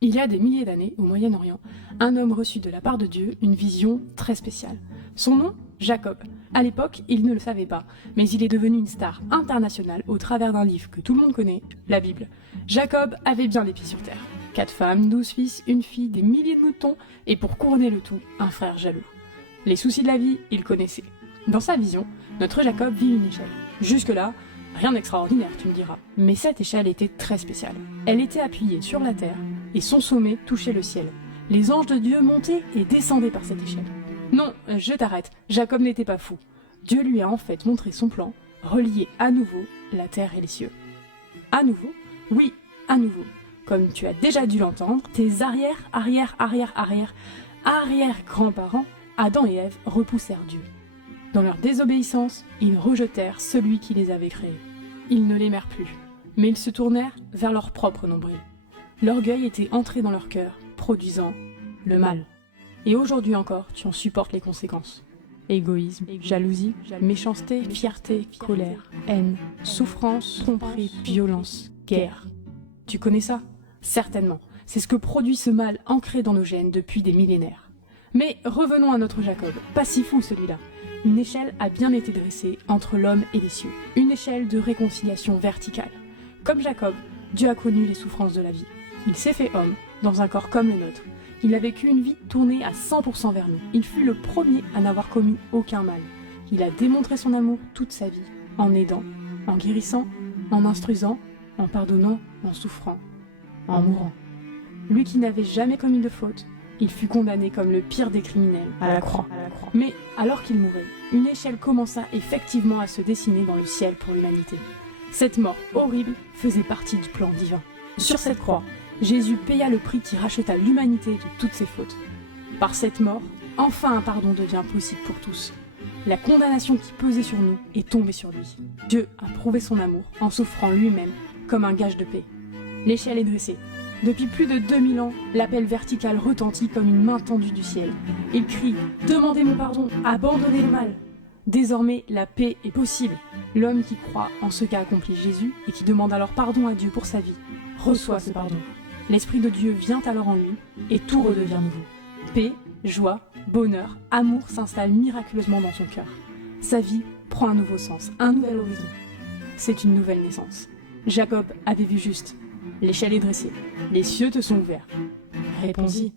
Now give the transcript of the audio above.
Il y a des milliers d'années, au Moyen-Orient, un homme reçut de la part de Dieu une vision très spéciale. Son nom, Jacob. À l'époque, il ne le savait pas, mais il est devenu une star internationale au travers d'un livre que tout le monde connaît, la Bible. Jacob avait bien les pieds sur terre. 4 femmes, 12 fils, une fille, des milliers de moutons, et pour couronner le tout, un frère jaloux. Les soucis de la vie, il connaissait. Dans sa vision, notre Jacob vit une échelle. Jusque-là, rien d'extraordinaire, tu me diras. Mais cette échelle était très spéciale. Elle était appuyée sur la terre, et son sommet touchait le ciel. Les anges de Dieu montaient et descendaient par cette échelle. Non, je t'arrête, Jacob n'était pas fou. Dieu lui a en fait montré son plan, relier à nouveau la terre et les cieux. À nouveau? Oui, à nouveau. Comme tu as déjà dû l'entendre, tes arrière-grands-parents, Adam et Ève, repoussèrent Dieu. Dans leur désobéissance, ils rejetèrent celui qui les avait créés. Ils ne l'aimèrent plus, mais ils se tournèrent vers leur propre nombril. L'orgueil était entré dans leur cœur, produisant le mal. Et aujourd'hui encore, tu en supportes les conséquences. Égoïsme, jalousie, méchanceté, fierté, colère, haine, souffrance, tromperie, violence, guerre. Tu connais ça? Certainement. C'est ce que produit ce mal ancré dans nos gènes depuis des millénaires. Mais revenons à notre Jacob. Pas si fou celui-là. Une échelle a bien été dressée entre l'homme et les cieux. Une échelle de réconciliation verticale. Comme Jacob, Dieu a connu les souffrances de la vie. Il s'est fait homme, dans un corps comme le nôtre. Il a vécu une vie tournée à 100% vers nous. Il fut le premier à n'avoir commis aucun mal. Il a démontré son amour toute sa vie, en aidant, en guérissant, en instruisant, en pardonnant, en souffrant, en mourant. Lui qui n'avait jamais commis de faute, il fut condamné comme le pire des criminels, à la croix. Mais alors qu'il mourait, une échelle commença effectivement à se dessiner dans le ciel pour l'humanité. Cette mort horrible faisait partie du plan divin. Sur cette croix, Jésus paya le prix qui racheta l'humanité de toutes ses fautes. Par cette mort, enfin un pardon devient possible pour tous. La condamnation qui pesait sur nous est tombée sur lui. Dieu a prouvé son amour en s'offrant lui-même comme un gage de paix. L'échelle est dressée. Depuis plus de 2000 ans, l'appel vertical retentit comme une main tendue du ciel. Il crie « Demandez mon pardon, abandonnez le mal !» Désormais, la paix est possible. L'homme qui croit en ce qu'a accompli Jésus et qui demande alors pardon à Dieu pour sa vie, reçoit ce pardon. L'Esprit de Dieu vient alors en lui et tout redevient nouveau. Paix, joie, bonheur, amour s'installent miraculeusement dans son cœur. Sa vie prend un nouveau sens, un nouvel horizon. C'est une nouvelle naissance. Jacob avait vu juste. L'échelle est dressée. Les cieux te sont ouverts. Réponds-y.